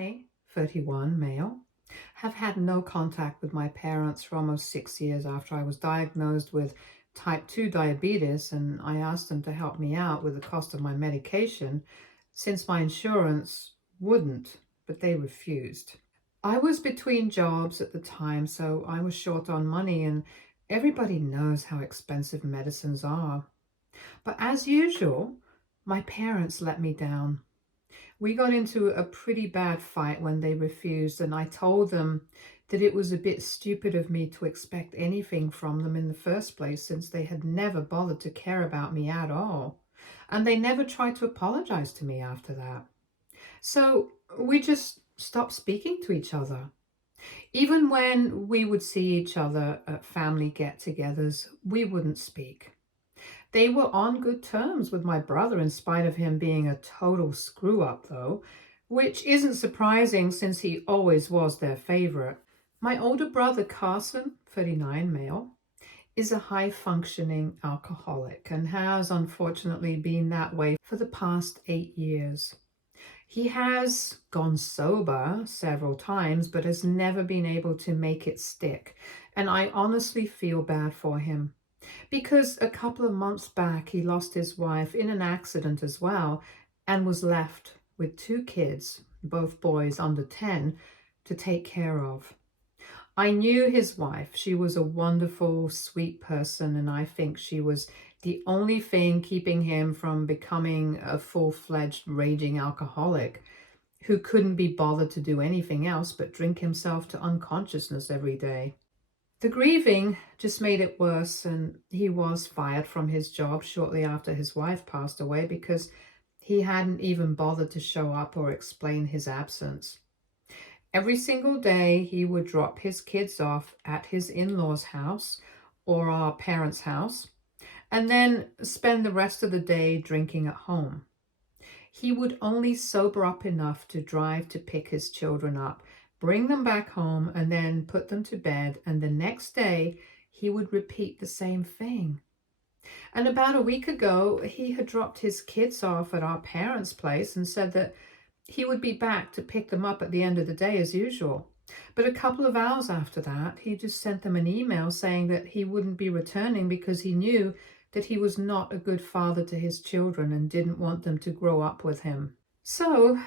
I, 31, male, have had no contact with my parents for almost 6 years after I was diagnosed with type 2 diabetes, and I asked them to help me out with the cost of my medication since my insurance wouldn't, but they refused. I was between jobs at the time, so I was short on money, and everybody knows how expensive medicines are. But as usual, my parents let me down. We got into a pretty bad fight when they refused, and I told them that it was a bit stupid of me to expect anything from them in the first place since they had never bothered to care about me at all. And they never tried to apologize to me after that. So we just stopped speaking to each other. Even when we would see each other at family get togethers, we wouldn't speak. They were on good terms with my brother in spite of him being a total screw up, though, which isn't surprising since he always was their favorite. My older brother, Carson, 39, male, is a high functioning alcoholic and has unfortunately been that way for the past 8 years. He has gone sober several times, but has never been able to make it stick. And I honestly feel bad for him. Because a couple of months back, he lost his wife in an accident as well and was left with two kids, both boys under 10, to take care of. I knew his wife. She was a wonderful, sweet person, and I think she was the only thing keeping him from becoming a full-fledged raging alcoholic who couldn't be bothered to do anything else but drink himself to unconsciousness every day. The grieving just made it worse, and he was fired from his job shortly after his wife passed away because he hadn't even bothered to show up or explain his absence. Every single day, he would drop his kids off at his in-laws' house or our parents' house, and then spend the rest of the day drinking at home. He would only sober up enough to drive to pick his children up, bring them back home, and then put them to bed, and the next day he would repeat the same thing. And about a week ago, he had dropped his kids off at our parents' place and said that he would be back to pick them up at the end of the day as usual. But a couple of hours after that, he just sent them an email saying that he wouldn't be returning because he knew that he was not a good father to his children and didn't want them to grow up with him. So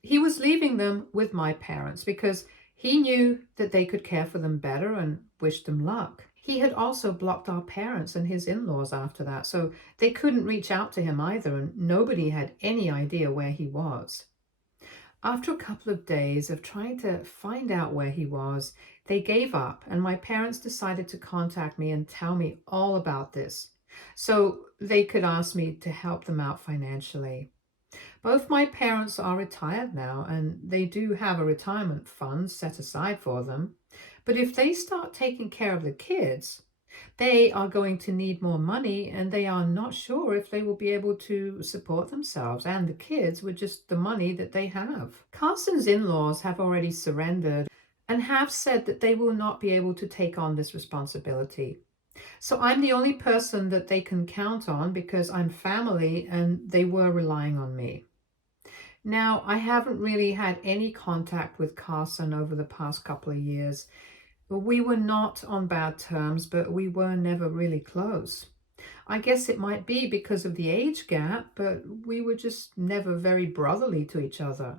he was leaving them with my parents because he knew that they could care for them better and wished them luck. He had also blocked our parents and his in-laws after that, so they couldn't reach out to him either, and nobody had any idea where he was. After a couple of days of trying to find out where he was, they gave up, and my parents decided to contact me and tell me all about this so they could ask me to help them out financially. Both my parents are retired now, and they do have a retirement fund set aside for them. But if they start taking care of the kids, they are going to need more money, and they are not sure if they will be able to support themselves and the kids with just the money that they have. Carson's in-laws have already surrendered and have said that they will not be able to take on this responsibility. So I'm the only person that they can count on because I'm family and they were relying on me. Now, I haven't really had any contact with Carson over the past couple of years. We were not on bad terms, but we were never really close. I guess it might be because of the age gap, but we were just never very brotherly to each other.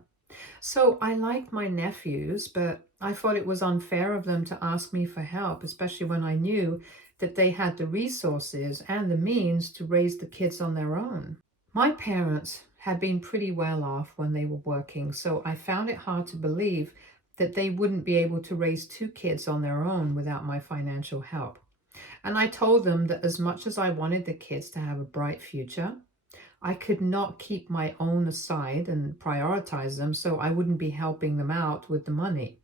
So I liked my nephews, but I thought it was unfair of them to ask me for help, especially when I knew that they had the resources and the means to raise the kids on their own. My parents had been pretty well off when they were working, so I found it hard to believe that they wouldn't be able to raise two kids on their own without my financial help. And I told them that as much as I wanted the kids to have a bright future, I could not keep my own aside and prioritize them so I wouldn't be helping them out with the money.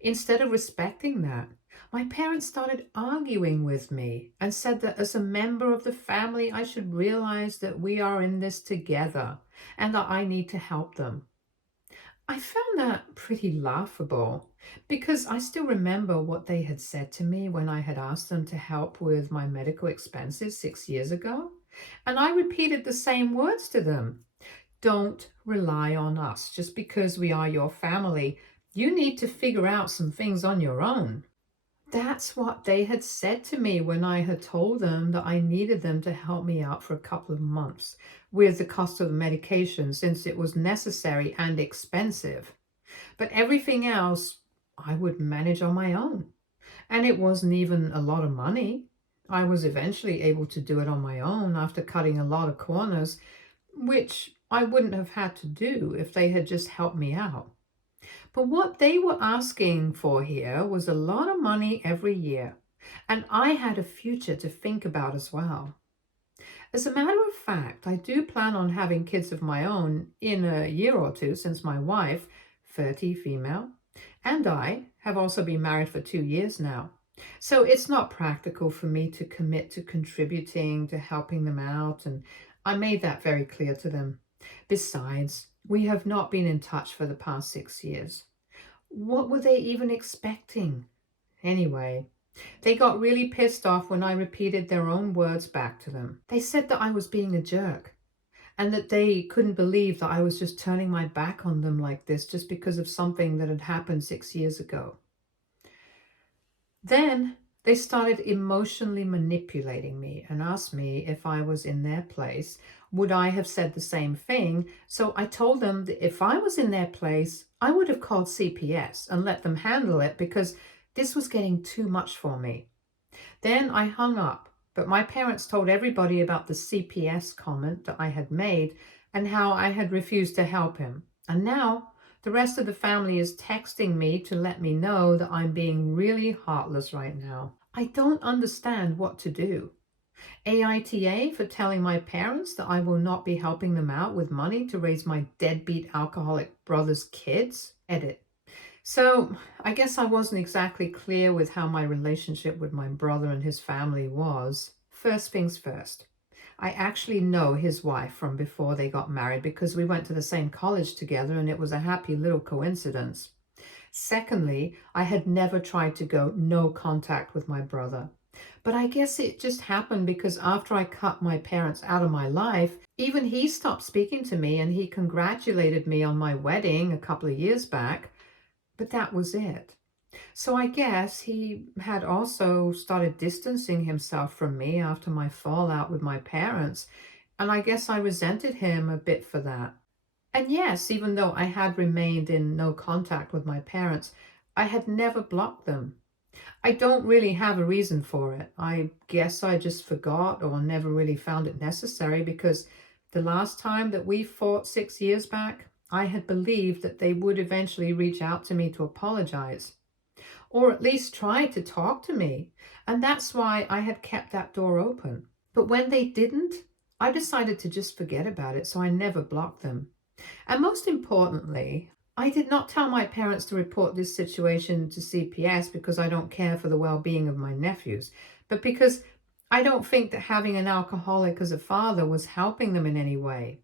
Instead of respecting that, my parents started arguing with me and said that as a member of the family, I should realize that we are in this together and that I need to help them. I found that pretty laughable because I still remember what they had said to me when I had asked them to help with my medical expenses 6 years ago. And I repeated the same words to them. Don't rely on us just because we are your family. You need to figure out some things on your own. That's what they had said to me when I had told them that I needed them to help me out for a couple of months with the cost of the medication since it was necessary and expensive. But everything else I would manage on my own. And it wasn't even a lot of money. I was eventually able to do it on my own after cutting a lot of corners, which I wouldn't have had to do if they had just helped me out. But what they were asking for here was a lot of money every year, and I had a future to think about as well. As a matter of fact, I do plan on having kids of my own in a year or two since my wife, 30 female, and I have also been married for 2 years now. So it's not practical for me to commit to contributing to helping them out, and I made that very clear to them. Besides, we have not been in touch for the past 6 years. What were they even expecting? Anyway, they got really pissed off when I repeated their own words back to them. They said that I was being a jerk and that they couldn't believe that I was just turning my back on them like this just because of something that had happened 6 years ago. Then they started emotionally manipulating me and asked me if I was in their place, would I have said the same thing? So I told them that if I was in their place, I would have called CPS and let them handle it because this was getting too much for me. Then I hung up, but my parents told everybody about the CPS comment that I had made and how I had refused to help him. And now the rest of the family is texting me to let me know that I'm being really heartless right now. I don't understand what to do. AITA for telling my parents that I will not be helping them out with money to raise my deadbeat alcoholic brother's kids. Edit. So I guess I wasn't exactly clear with how my relationship with my brother and his family was. First things first. I actually know his wife from before they got married because we went to the same college together and it was a happy little coincidence. Secondly, I had never tried to go no contact with my brother. But I guess it just happened because after I cut my parents out of my life, even he stopped speaking to me and he congratulated me on my wedding a couple of years back. But that was it. So I guess he had also started distancing himself from me after my fallout with my parents, and I guess I resented him a bit for that. And yes, even though I had remained in no contact with my parents, I had never blocked them. I don't really have a reason for it. I guess I just forgot or never really found it necessary because the last time that we fought 6 years back, I had believed that they would eventually reach out to me to apologize, or at least try to talk to me, and that's why I had kept that door open. But when they didn't, I decided to just forget about it, so I never blocked them. And most importantly, I did not tell my parents to report this situation to CPS because I don't care for the well-being of my nephews, but because I don't think that having an alcoholic as a father was helping them in any way.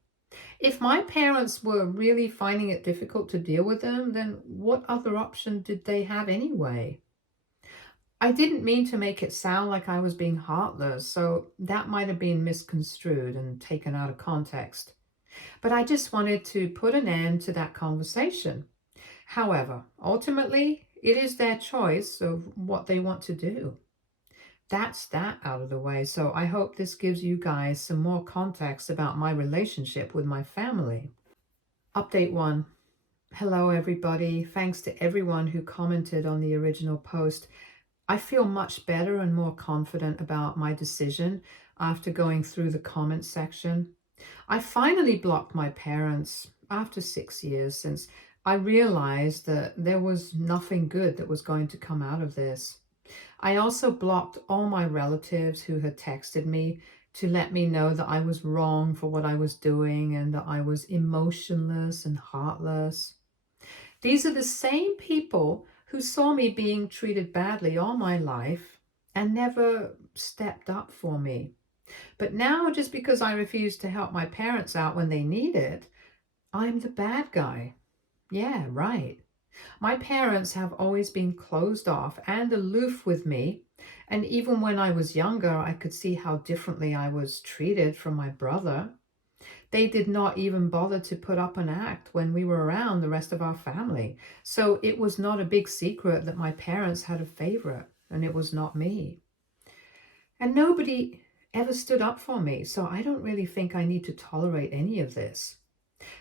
If my parents were really finding it difficult to deal with them, then what other option did they have anyway? I didn't mean to make it sound like I was being heartless, so that might have been misconstrued and taken out of context. But I just wanted to put an end to that conversation. However, ultimately, it is their choice of what they want to do. That's that out of the way, so I hope this gives you guys some more context about my relationship with my family. Update 1. Hello, everybody. Thanks to everyone who commented on the original post. I feel much better and more confident about my decision after going through the comment section. I finally blocked my parents after 6 years since I realized that there was nothing good that was going to come out of this. I also blocked all my relatives who had texted me to let me know that I was wrong for what I was doing and that I was emotionless and heartless. These are the same people who saw me being treated badly all my life and never stepped up for me. But now, just because I refused to help my parents out when they need it, I'm the bad guy. Yeah, right. My parents have always been closed off and aloof with me, and even when I was younger, I could see how differently I was treated from my brother. They did not even bother to put up an act when we were around the rest of our family. So it was not a big secret that my parents had a favorite, and it was not me. And nobody ever stood up for me, so I don't really think I need to tolerate any of this.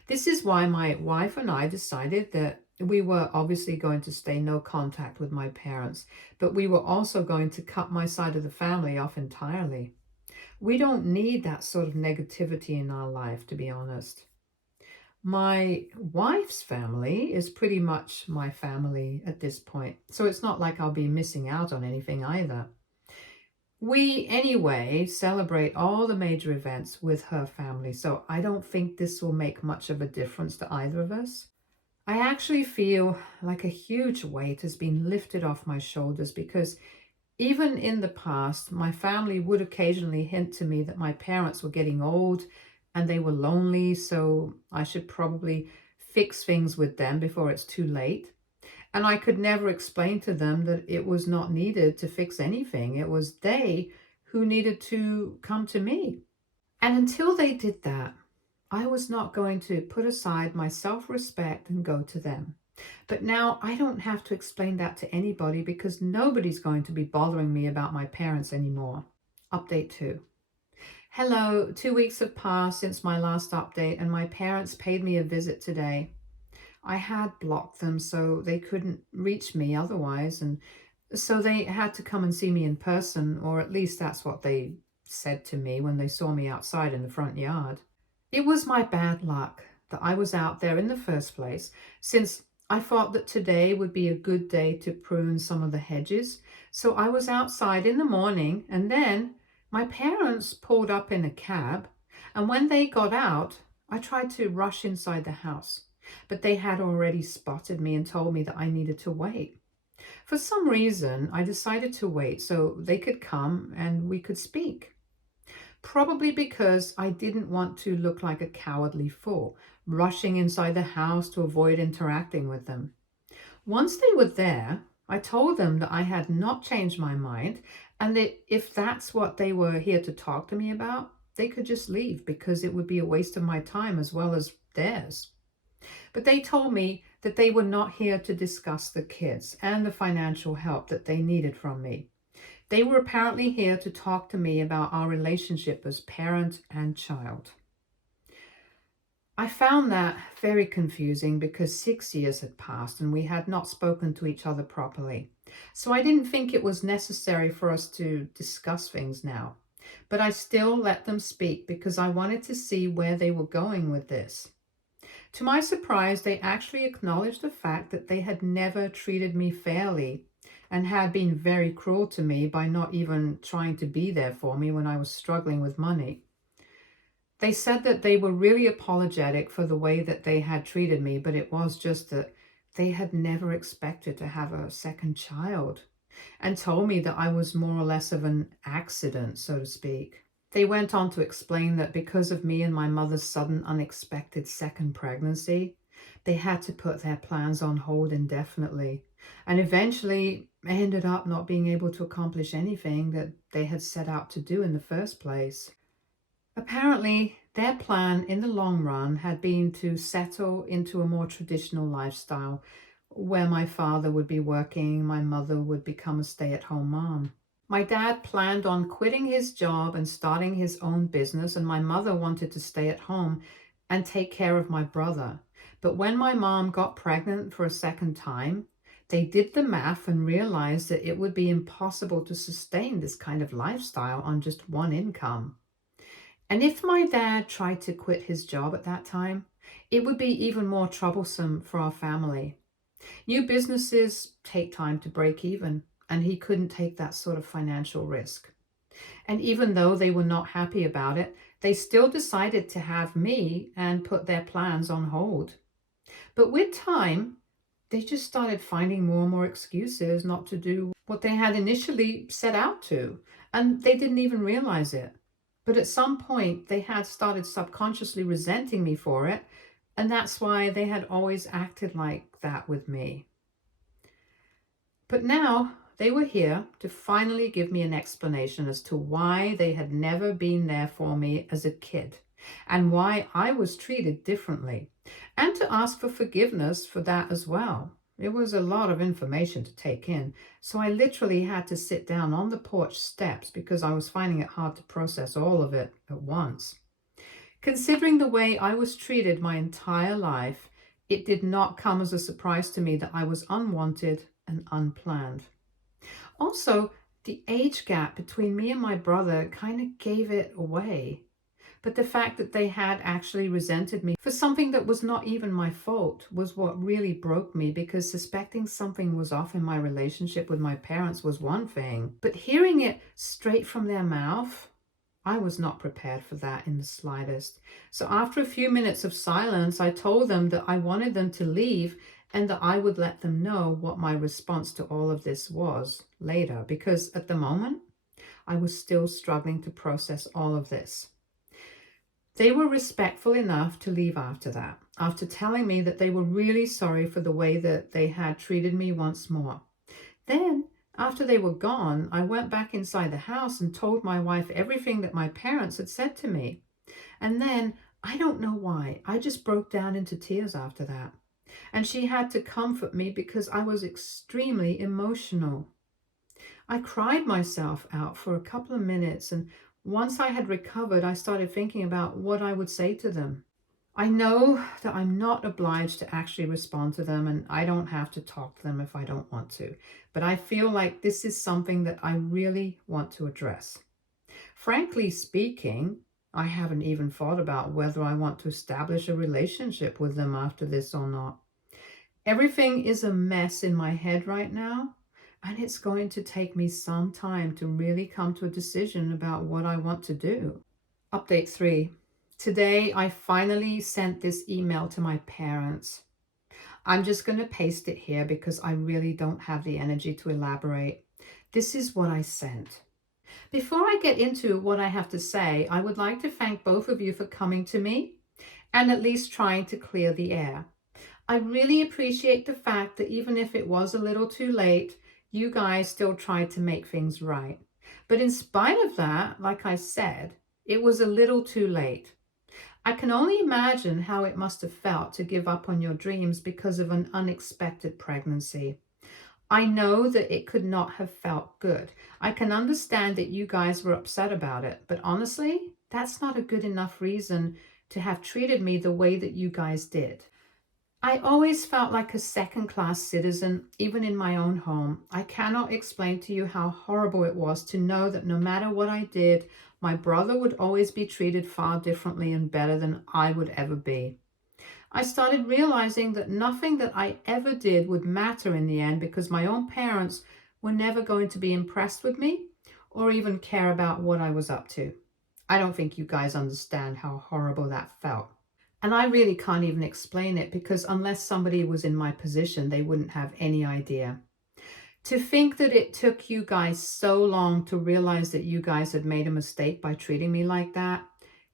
This is why my wife and I decided that we were obviously going to stay no contact with my parents, but we were also going to cut my side of the family off entirely. We don't need that sort of negativity in our life, to be honest. My wife's family is pretty much my family at this point, so it's not like I'll be missing out on anything either. We, anyway, celebrate all the major events with her family, so I don't think this will make much of a difference to either of us. I actually feel like a huge weight has been lifted off my shoulders because even in the past, my family would occasionally hint to me that my parents were getting old and they were lonely, so I should probably fix things with them before it's too late. And I could never explain to them that it was not needed to fix anything. It was they who needed to come to me. And until they did that, I was not going to put aside my self-respect and go to them. But now I don't have to explain that to anybody because nobody's going to be bothering me about my parents anymore. Update 2. Hello, 2 weeks have passed since my last update and my parents paid me a visit today. I had blocked them so they couldn't reach me otherwise, and so they had to come and see me in person, or at least that's what they said to me when they saw me outside in the front yard. It was my bad luck that I was out there in the first place, since I thought that today would be a good day to prune some of the hedges. So I was outside in the morning, and then my parents pulled up in a cab, and when they got out, I tried to rush inside the house. But they had already spotted me and told me that I needed to wait. For some reason, I decided to wait so they could come and we could speak. Probably because I didn't want to look like a cowardly fool, rushing inside the house to avoid interacting with them. Once they were there, I told them that I had not changed my mind and that if that's what they were here to talk to me about, they could just leave because it would be a waste of my time as well as theirs. But they told me that they were not here to discuss the kids and the financial help that they needed from me. They were apparently here to talk to me about our relationship as parent and child. I found that very confusing because 6 years had passed and we had not spoken to each other properly. So I didn't think it was necessary for us to discuss things now. But I still let them speak because I wanted to see where they were going with this. To my surprise, they actually acknowledged the fact that they had never treated me fairly and had been very cruel to me by not even trying to be there for me when I was struggling with money. They said that they were really apologetic for the way that they had treated me, but it was just that they had never expected to have a second child and told me that I was more or less of an accident, so to speak. They went on to explain that because of me and my mother's sudden unexpected second pregnancy, they had to put their plans on hold indefinitely and eventually ended up not being able to accomplish anything that they had set out to do in the first place. Apparently, their plan in the long run had been to settle into a more traditional lifestyle where my father would be working, my mother would become a stay-at-home mom. My dad planned on quitting his job and starting his own business, and my mother wanted to stay at home and take care of my brother. But when my mom got pregnant for a second time, they did the math and realized that it would be impossible to sustain this kind of lifestyle on just one income. And if my dad tried to quit his job at that time, it would be even more troublesome for our family. New businesses take time to break even, and he couldn't take that sort of financial risk. And even though they were not happy about it, they still decided to have me and put their plans on hold. But with time, they just started finding more and more excuses not to do what they had initially set out to, and they didn't even realize it. But at some point, they had started subconsciously resenting me for it, and that's why they had always acted like that with me. But now, they were here to finally give me an explanation as to why they had never been there for me as a kid and why I was treated differently, and to ask for forgiveness for that as well. It was a lot of information to take in, so I literally had to sit down on the porch steps because I was finding it hard to process all of it at once. Considering the way I was treated my entire life, it did not come as a surprise to me that I was unwanted and unplanned. Also, the age gap between me and my brother kind of gave it away. But the fact that they had actually resented me for something that was not even my fault was what really broke me, because suspecting something was off in my relationship with my parents was one thing, but hearing it straight from their mouth, I was not prepared for that in the slightest. So after a few minutes of silence, I told them that I wanted them to leave and that I would let them know what my response to all of this was later, because at the moment, I was still struggling to process all of this. They were respectful enough to leave after that, after telling me that they were really sorry for the way that they had treated me once more. Then, after they were gone, I went back inside the house and told my wife everything that my parents had said to me. And then, I don't know why, I just broke down into tears after that. And she had to comfort me because I was extremely emotional. I cried myself out for a couple of minutes, and once I had recovered, I started thinking about what I would say to them. I know that I'm not obliged to actually respond to them, and I don't have to talk to them if I don't want to, but I feel like this is something that I really want to address. Frankly speaking, I haven't even thought about whether I want to establish a relationship with them after this or not. Everything is a mess in my head right now, and it's going to take me some time to really come to a decision about what I want to do. Update 3. Today, I finally sent this email to my parents. I'm just going to paste it here because I really don't have the energy to elaborate. This is what I sent. Before I get into what I have to say, I would like to thank both of you for coming to me and at least trying to clear the air. I really appreciate the fact that even if it was a little too late, you guys still tried to make things right. But in spite of that, like I said, it was a little too late. I can only imagine how it must have felt to give up on your dreams because of an unexpected pregnancy. I know that it could not have felt good. I can understand that you guys were upset about it, but honestly, that's not a good enough reason to have treated me the way that you guys did. I always felt like a second-class citizen, even in my own home. I cannot explain to you how horrible it was to know that no matter what I did, my brother would always be treated far differently and better than I would ever be. I started realizing that nothing that I ever did would matter in the end because my own parents were never going to be impressed with me or even care about what I was up to. I don't think you guys understand how horrible that felt. And I really can't even explain it because unless somebody was in my position, they wouldn't have any idea. To think that it took you guys so long to realize that you guys had made a mistake by treating me like that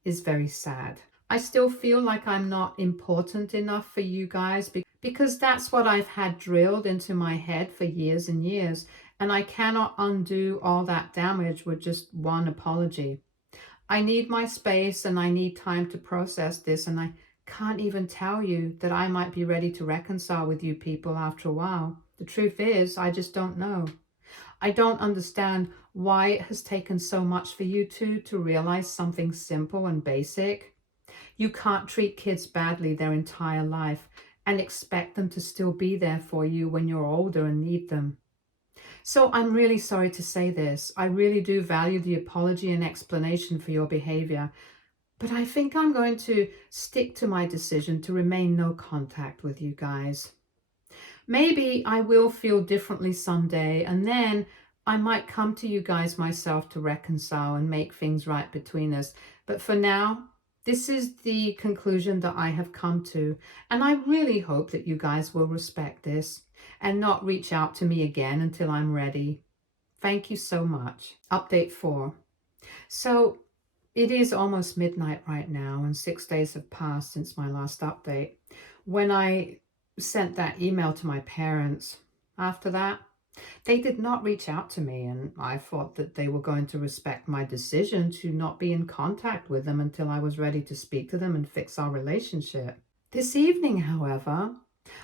is very sad. I still feel like I'm not important enough for you guys because that's what I've had drilled into my head for years and years, and I cannot undo all that damage with just one apology. I need my space and I need time to process this, and I can't even tell you that I might be ready to reconcile with you people after a while. The truth is, I just don't know. I don't understand why it has taken so much for you two to realize something simple and basic. You can't treat kids badly their entire life and expect them to still be there for you when you're older and need them. So I'm really sorry to say this. I really do value the apology and explanation for your behavior, but I think I'm going to stick to my decision to remain no contact with you guys. Maybe I will feel differently someday, and then I might come to you guys myself to reconcile and make things right between us. But for now, this is the conclusion that I have come to, and I really hope that you guys will respect this and not reach out to me again until I'm ready. Thank you so much. Update 4. So it is almost midnight right now, and 6 days have passed since my last update. When I sent that email to my parents, after that, They did not reach out to me, and I thought that they were going to respect my decision to not be in contact with them until I was ready to speak to them and fix our relationship. This evening, however,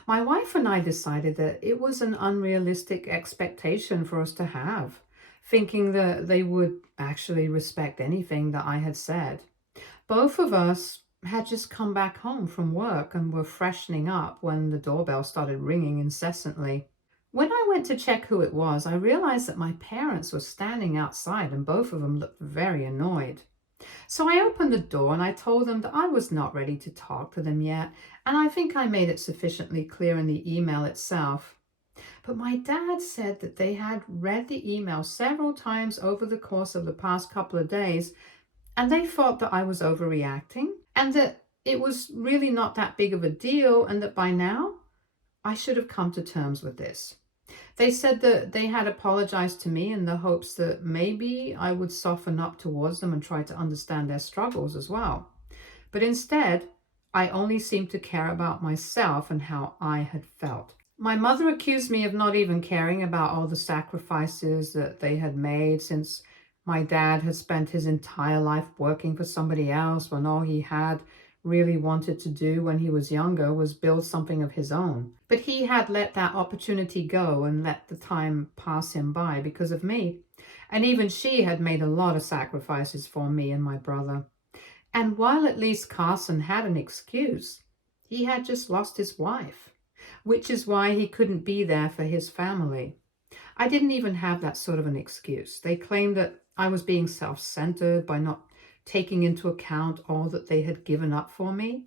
my wife and I decided that it was an unrealistic expectation for us to have, thinking that they would actually respect anything that I had said. Both of us had just come back home from work and were freshening up when the doorbell started ringing incessantly. When I went to check who it was, I realized that my parents were standing outside and both of them looked very annoyed. So I opened the door and I told them that I was not ready to talk to them yet, and I think I made it sufficiently clear in the email itself. But my dad said that they had read the email several times over the course of the past couple of days, and they thought that I was overreacting and that it was really not that big of a deal, and that by now I should have come to terms with this. They said that they had apologized to me in the hopes that maybe I would soften up towards them and try to understand their struggles as well. But instead, I only seemed to care about myself and how I had felt. My mother accused me of not even caring about all the sacrifices that they had made, since my dad had spent his entire life working for somebody else when all he had really wanted to do when he was younger was build something of his own. But he had let that opportunity go and let the time pass him by because of me. And even she had made a lot of sacrifices for me and my brother. And while at least Carson had an excuse, he had just lost his wife, which is why he couldn't be there for his family. I didn't even have that sort of an excuse. They claimed that I was being self-centered by not taking into account all that they had given up for me,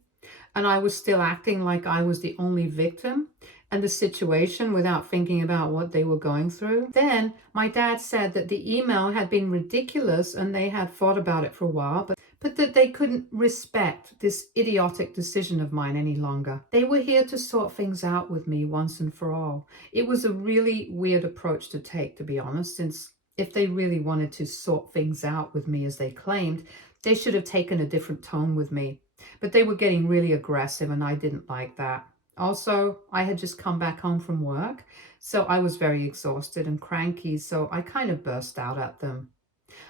and I was still acting like I was the only victim and the situation without thinking about what they were going through. Then my dad said that the email had been ridiculous and they had thought about it for a while, but that they couldn't respect this idiotic decision of mine any longer. They were here to sort things out with me once and for all. It was a really weird approach to take, to be honest, since if they really wanted to sort things out with me as they claimed, they should have taken a different tone with me. But they were getting really aggressive and I didn't like that. Also, I had just come back home from work, so I was very exhausted and cranky, so I kind of burst out at them.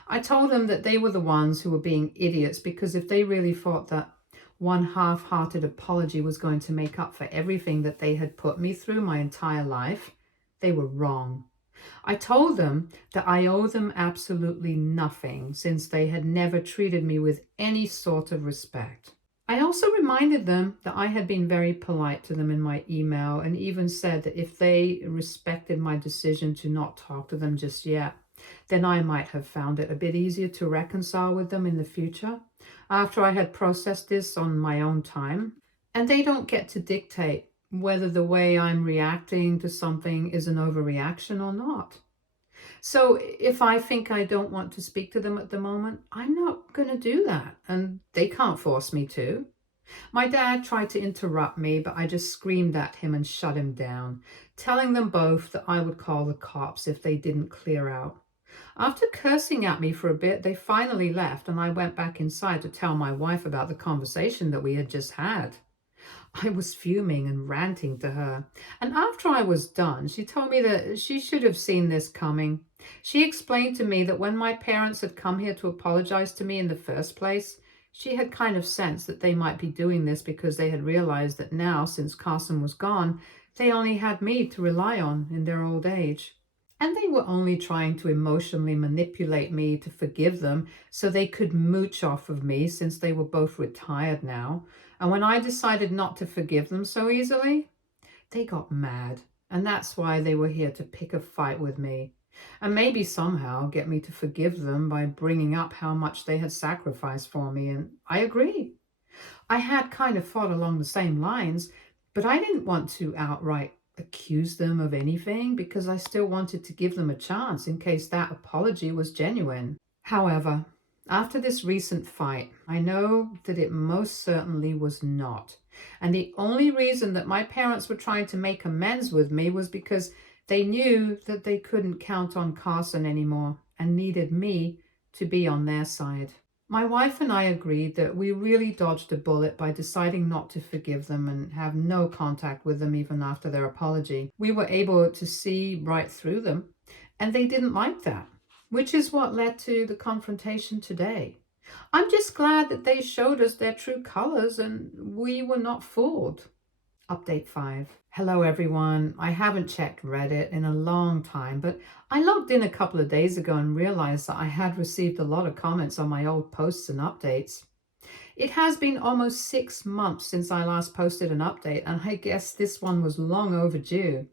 I told them that they were the ones who were being idiots, because if they really thought that one half-hearted apology was going to make up for everything that they had put me through my entire life, they were wrong. I told them that I owe them absolutely nothing, since they had never treated me with any sort of respect. I also reminded them that I had been very polite to them in my email, and even said that if they respected my decision to not talk to them just yet, then I might have found it a bit easier to reconcile with them in the future, after I had processed this on my own time. And they don't get to dictate whether the way I'm reacting to something is an overreaction or not. So if I think I don't want to speak to them at the moment, I'm not going to do that, and they can't force me to. My dad tried to interrupt me, but I just screamed at him and shut him down, telling them both that I would call the cops if they didn't clear out. After cursing at me for a bit, they finally left, and I went back inside to tell my wife about the conversation that we had just had. I was fuming and ranting to her, and after I was done, she told me that she should have seen this coming. She explained to me that when my parents had come here to apologize to me in the first place, she had kind of sensed that they might be doing this because they had realized that now, since Carson was gone, they only had me to rely on in their old age. And they were only trying to emotionally manipulate me to forgive them so they could mooch off of me, since they were both retired now. And when I decided not to forgive them so easily, they got mad. And that's why they were here to pick a fight with me. And maybe somehow get me to forgive them by bringing up how much they had sacrificed for me. And I agree. I had kind of thought along the same lines, but I didn't want to outright accuse them of anything, because I still wanted to give them a chance in case that apology was genuine. However, after this recent fight, I know that it most certainly was not. And the only reason that my parents were trying to make amends with me was because they knew that they couldn't count on Carson anymore and needed me to be on their side. My wife and I agreed that we really dodged a bullet by deciding not to forgive them and have no contact with them even after their apology. We were able to see right through them, and they didn't like that, which is what led to the confrontation today. I'm just glad that they showed us their true colors and we were not fooled. Update 5. Hello everyone. I haven't checked Reddit in a long time, but I logged in a couple of days ago and realized that I had received a lot of comments on my old posts and updates. It has been almost 6 months since I last posted an update, and I guess this one was long overdue.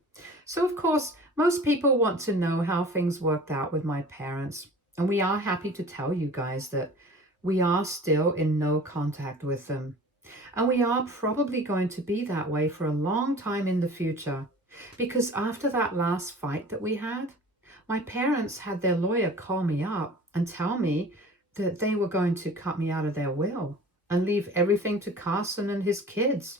So of course, most people want to know how things worked out with my parents, and we are happy to tell you guys that we are still in no contact with them. And we are probably going to be that way for a long time in the future. Because after that last fight that we had, my parents had their lawyer call me up and tell me that they were going to cut me out of their will and leave everything to Carson and his kids.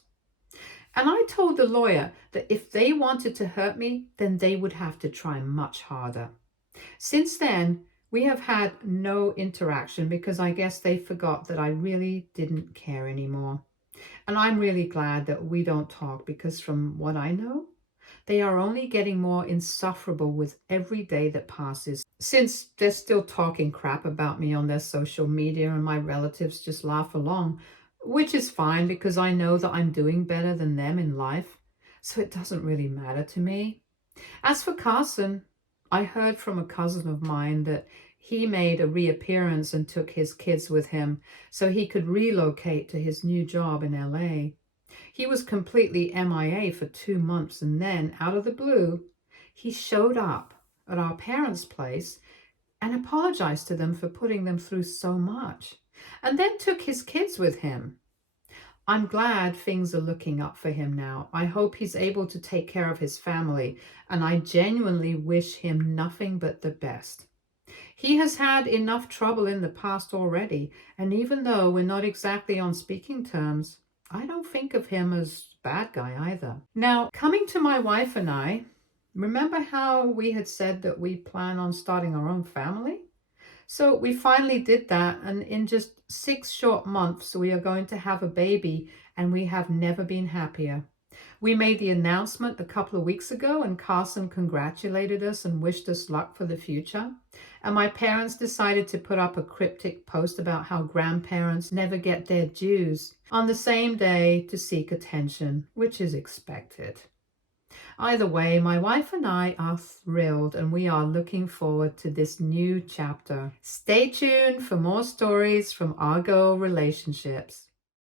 And I told the lawyer that if they wanted to hurt me, then they would have to try much harder. Since then, we have had no interaction because I guess they forgot that I really didn't care anymore. And I'm really glad that we don't talk because from what I know, they are only getting more insufferable with every day that passes, since they're still talking crap about me on their social media and my relatives just laugh along, which is fine because I know that I'm doing better than them in life, so it doesn't really matter to me. As for Carson, I heard from a cousin of mine that he made a reappearance and took his kids with him so he could relocate to his new job in LA. He was completely MIA for 2 months, and then, out of the blue, he showed up at our parents' place and apologized to them for putting them through so much, and then took his kids with him. I'm glad things are looking up for him now. I hope he's able to take care of his family, and I genuinely wish him nothing but the best. He has had enough trouble in the past already, and even though we're not exactly on speaking terms, I don't think of him as a bad guy either. Now, coming to my wife and I, remember how we had said that we plan on starting our own family? So we finally did that, and in just 6 short months, we are going to have a baby, and we have never been happier. We made the announcement a couple of weeks ago, and Carson congratulated us and wished us luck for the future. And my parents decided to put up a cryptic post about how grandparents never get their dues on the same day to seek attention, which is expected. Either way, my wife and I are thrilled, and we are looking forward to this new chapter. Stay tuned for more stories from Argo Relationships.